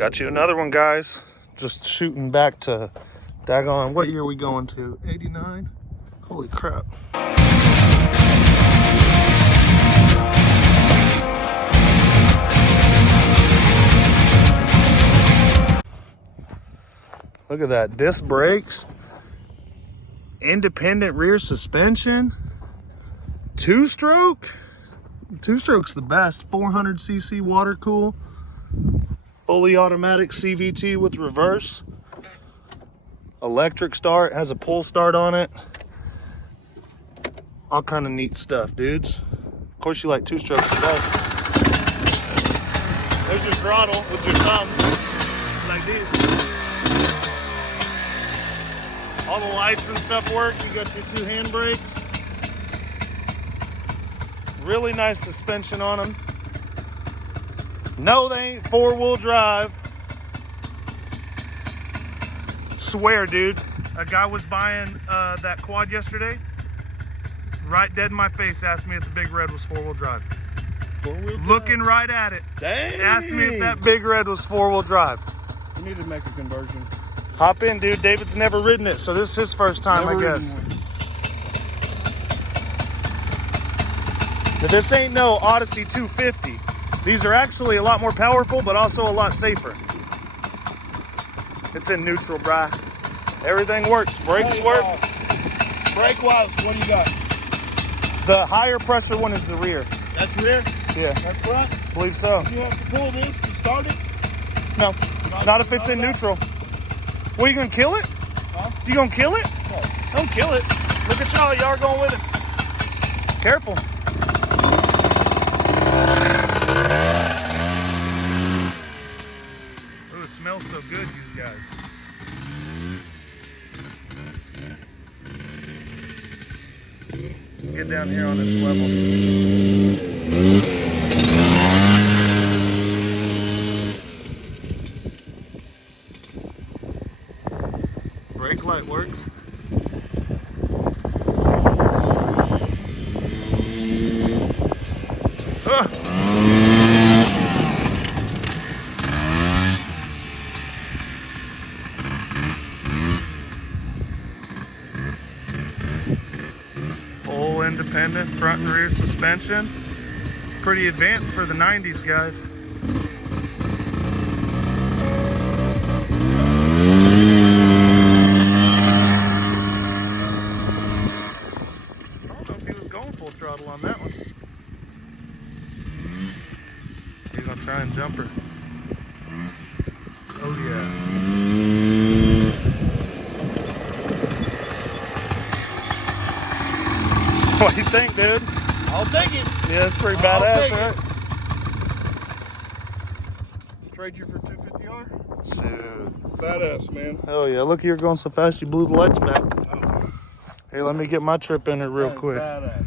Got you another one, guys. Just shooting back to daggone, what year are we going to? 89? Holy crap. Look at that. Disc brakes. Independent rear suspension. Two-stroke. Two-stroke's the best. 400cc water cool. Fully automatic CVT with reverse. Electric start. Has a pull start on it. All kind of neat stuff, dudes. Of course you like two-strokes the best. There's your throttle with your thumb. Like this. All the lights and stuff work. You got your 2 handbrakes. Really nice suspension on them. No, they ain't 4-wheel drive. Swear, dude. A guy was buying that quad yesterday. Right dead in my face, asked me if the Big Red was 4-wheel drive. 4-wheel drive? Looking right at it. Dang. Asked me if that Big Red was 4-wheel drive. We need to make a conversion. Hop in, dude. David's never ridden it, so this is his first time, I guess. Now, this ain't no Odyssey 250. These are actually a lot more powerful, but also a lot safer. It's in neutral, brah. Everything works. Brakes work. Brake-wise, what do you got? The higher pressure one is the rear. That's rear? Yeah. That's front? Believe so. Do you have to pull this to start it? No, not if it's in neutral. Well, you gonna kill it? Huh? You gonna kill it? No. Don't kill it. Look at y'all are going with it. Careful. Oh, it smells so good, you guys. Get down here on this level. Brake light works. Full independent front and rear suspension. Pretty advanced for the 90s, guys. Throttle on that one. He's gonna try and jump her. Oh yeah. What do you think, dude? I'll take it. Yeah, it's pretty badass, right? Trade you for 250R? Shoot. Badass, man. Oh yeah, look, you're going so fast you blew the lights back. Oh. Here, let me get my trip in it real quick. Badass.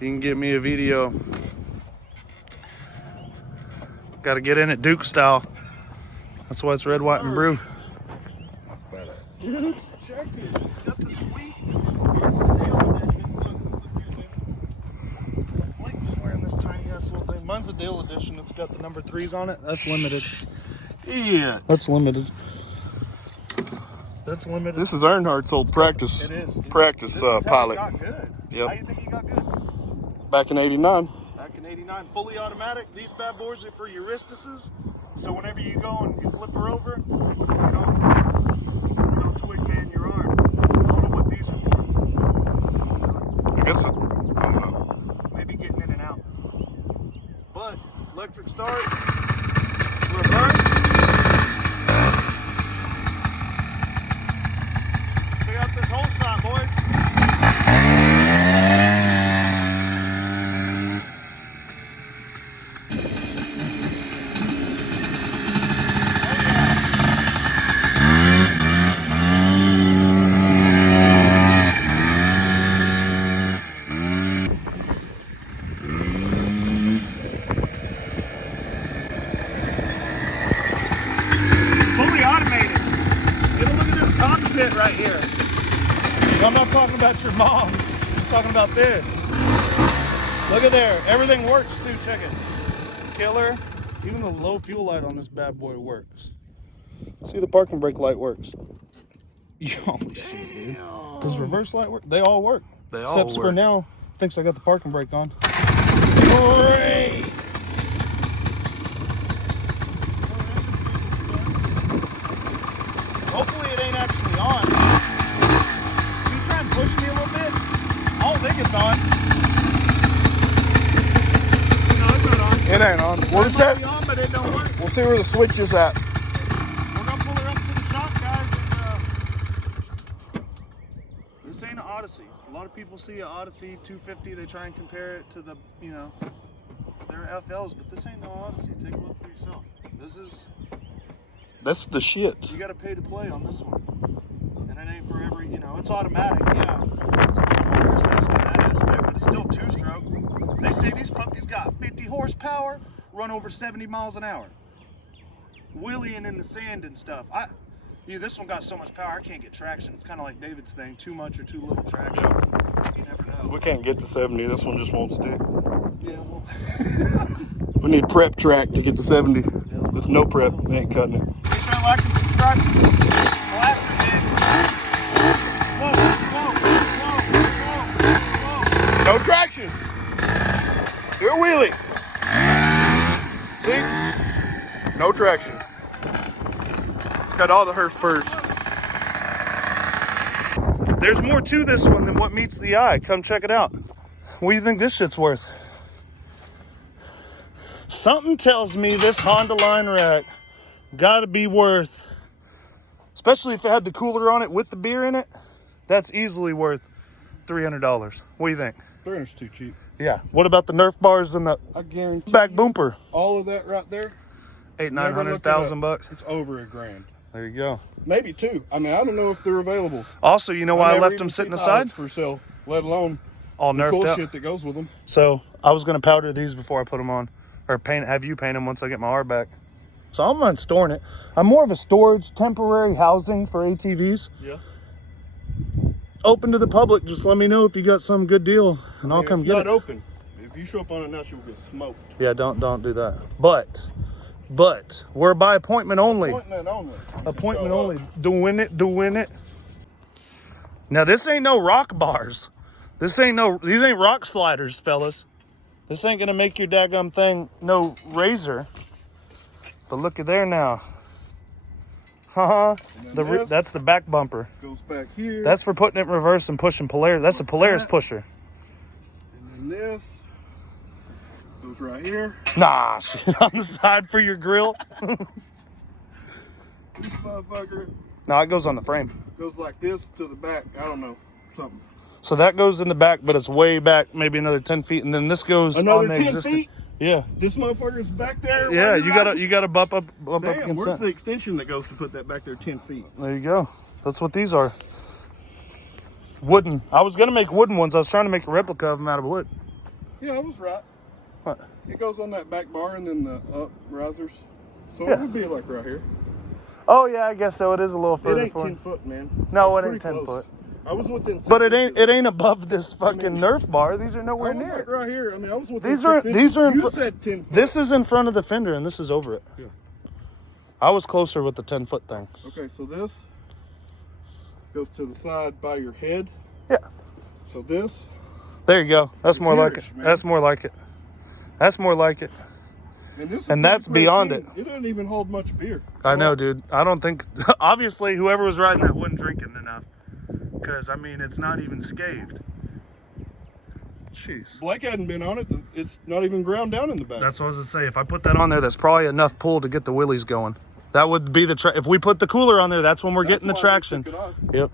You can get me a video. Got to get in it Duke style. That's why it's red, white, and blue. That's badass. Dude, check it. It's got the sweet. Blake was wearing this tiny ass little thing. Mine's a Dale edition. It's got the number 3s on it. That's limited. Yeah. That's limited. That's limited. This is Earnhardt's old practice. It is. Practice pilot. Got good. Yep. How do you think he got good? Back in 89. Back in 89, fully automatic. These bad boys are for your wristises. So whenever you go and you flip her over, you don't twig man your arm. I don't know what these are for. I guess I don't know. Maybe getting in and out. But electric start, reverse. Check out this whole shot, boys. Right here. I'm not talking about your mom's. I'm talking about this. Look at there. Everything works too. Check it. Killer. Even the low fuel light on this bad boy works. See, the parking brake light works. Holy shit, dude. Does reverse light work? They all work. They all Except work. for now, thinks I got the parking brake on. Great! Hopefully it ain't actually on. Can you try and push me a little bit? I don't think it's on. No, it's not on. It ain't on. Where's that? On, but it don't work. We'll see where the switch is at. We're gonna pull her up to the shop, guys. And, this ain't an Odyssey. A lot of people see an Odyssey 250. They try and compare it to the, you know, their FLs, but this ain't no Odyssey. Take a look for yourself. That's the shit. You gotta pay to play on this one. And it ain't for every, you know, it's automatic, yeah. It's that aspect, but it's still two-stroke. They say these puppies got 50 horsepower, run over 70 miles an hour. Wheeling in the sand and stuff. This one got so much power, I can't get traction. It's kind of like David's thing, too much or too little traction. You never know. We can't get to 70. This one just won't stick. Yeah, well. We need prep track to get to 70. There's no prep. We ain't cutting it. Make sure I like and subscribe. Last one, man. Whoa. No traction. Do a wheelie. See? No traction. It's got all the Hurst spurs. There's more to this one than what meets the eye. Come check it out. What do you think this shit's worth? Something tells me this Honda line rack gotta be worth, especially if it had the cooler on it with the beer in it, that's easily worth $300. What do you think? $300's too cheap. Yeah. What about the Nerf bars and the I guarantee back bumper? all of that right there. 800,000-900,000 bucks. It's over $1,000. There you go. Maybe two. I mean, I don't know if they're available. Also, you know why I never left even them sitting see aside? pilots for sale, let alone All the nerfed cool out. shit that goes with them. So I was gonna powder these before I put them on, or have you paint them once I get my R back. So I'm not storing it. I'm more of a storage, temporary housing for ATVs. Yeah. Open to the public. Just let me know if you got some good deal, and I'll come it's get not it. open. If you show up on it now, you'll get smoked. Yeah, don't do that. But we're by appointment only. Appointment only. Appointment Show only. up. Doing it. Now this ain't no rock bars. These ain't rock sliders, fellas. This ain't gonna make your daggum thing no razor. But look at there now. That's the back bumper. Goes back here. That's for putting it in reverse and pushing Polaris. That's a Polaris pusher. And then this goes right here. Nah, shit, on the side for your grill. This motherfucker No, it goes on the frame. goes like this to the back. I don't know. Something. So that goes in the back, but it's way back, maybe another 10 feet, and then this goes Another on the 10 existing. feet? Yeah. This motherfucker's back there. Yeah, while you you're riding? gotta bump up Damn, against where's that. the extension that goes to put that back there 10 feet? There you go. That's what these are. Wooden. I was gonna make wooden ones. I was trying to make a replica of them out of wood. Yeah, I was right. What? It goes on that back bar and then the up risers. So Yeah. it would be like right here. Oh yeah, I guess so. It is a little It further ain't forward. 10 foot, man. No, It's it ain't pretty 10 close. foot. I was within 6 But it inches. ain't above this fucking Nerf bar. These are nowhere I was near like it. right here. I mean, I was within These 6 are inches. in You fr- said 10 foot. This is in front of the fender, and this is over it. Yeah. I was closer with the 10-foot thing. Okay, so this goes to the side by your head. Yeah. So this. There you go. That's It's more like it. here-ish, man. That's more like it. That's more like it. And, this is And that's pretty beyond pristine. It doesn't even hold much beer. I know, dude. I don't think, obviously, whoever was riding that wasn't drinking enough. Because, I mean, it's not even scathed. Jeez. Blake hadn't been on it. It's not even ground down in the back. That's what I was going to say. If I put that on there, that's probably enough pull to get the wheelies going. That would be the, if we put the cooler on there, that's when we're That's getting the why we traction. took it off. Yep.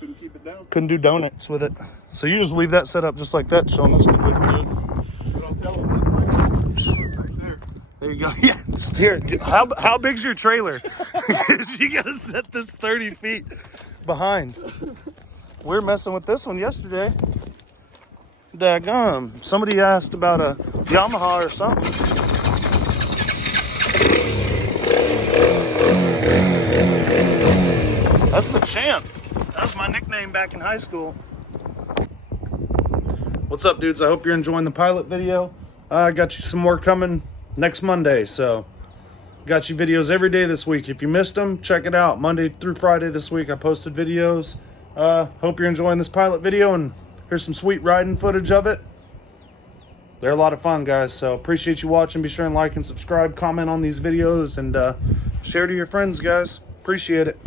Couldn't keep it down. Couldn't do donuts with it. So you just leave that set up just like that, showing us what we can do. But I'll tell him that right there. There you go. Yeah. Just here. How big's your trailer? You got to set this 30 feet behind. We were messing with this one yesterday. Daggum. Somebody asked about a Yamaha or something. That's the Champ. That was my nickname back in high school. What's up, dudes? I hope you're enjoying the pilot video. I got you some more coming next Monday, so Got you videos every day this week. If you missed them, check it out. Monday through Friday this week, I posted videos. Hope you're enjoying this pilot video, and here's some sweet riding footage of it. They're a lot of fun, guys, so appreciate you watching. Be sure and like and subscribe, comment on these videos, and share to your friends, guys. Appreciate it.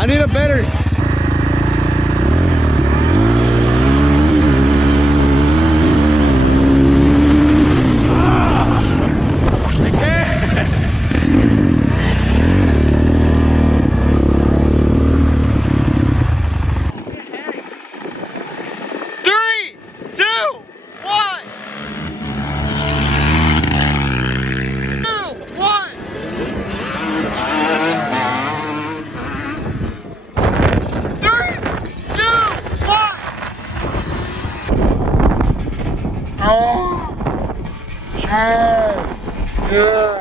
I need a better. I can't. 3, 2, 1. 2, 1. Oh, yeah.